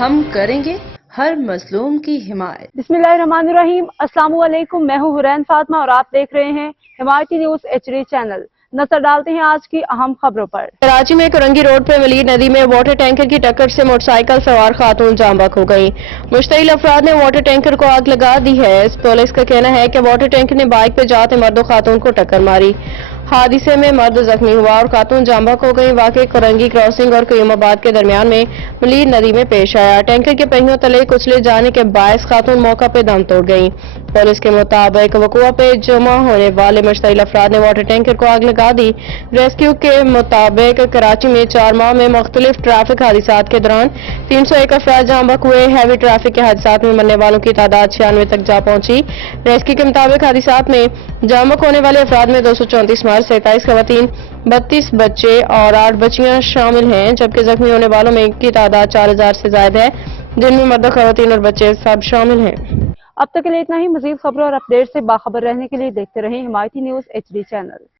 ہم کریں گے ہر مظلوم کی حمایت۔ بسم اللہ الرحمن الرحیم۔ السلام علیکم، میں ہوں حرین فاطمہ اور آپ دیکھ رہے ہیں حمایتی نیوز HD چینل۔ نظر ڈالتے ہیں آج کی اہم خبروں پر۔ کراچی میں کرنگی روڈ پر ملیر ندی میں واٹر ٹینکر کی ٹکر سے موٹر سائیکل سوار خاتون جاں بحق ہو گئی۔ مشتعل افراد نے واٹر ٹینکر کو آگ لگا دی ہے۔ پولیس کا کہنا ہے کہ واٹر ٹینکر نے بائیک پہ جاتے مرد و خاتون کو ٹکر ماری۔ حادثے میں مرد زخمی ہوا اور خاتون جاں بحق ہو گئی۔ واقعہ کرنگی کراسنگ اور قیوم آباد کے درمیان میں ملیر ندی میں پیش آیا۔ ٹینکر کے پہیوں تلے کچلے جانے کے باعث خاتون موقع پہ دم توڑ گئی۔ پولیس کے مطابق وقوع پہ جمع ہونے والے مشتعل افراد نے واٹر ٹینکر کو آگ لگا دی۔ ریسکیو کے مطابق کراچی میں 4 ماہ میں مختلف ٹریفک حادثات کے دوران 301 افراد جاں بحق ہوئے۔ ہیوی ٹریفک کے حادثات میں مرنے والوں کی تعداد 96 تک جا پہنچی۔ ریسکیو کے مطابق حادثات میں جاں بحق ہونے والے افراد میں 234 مرد، 27 خواتین، 32 بچے اور 8 بچیاں شامل ہیں، جبکہ زخمی ہونے والوں میں کی تعداد 4000 سے زائد ہے، جن میں مرد، خواتین اور بچے سب شامل ہیں۔ اب تک کے لیے اتنا ہی۔ مزید خبروں اور اپڈیٹ سے باخبر رہنے کے لیے دیکھتے رہیں حمایتی نیوز HD چینل۔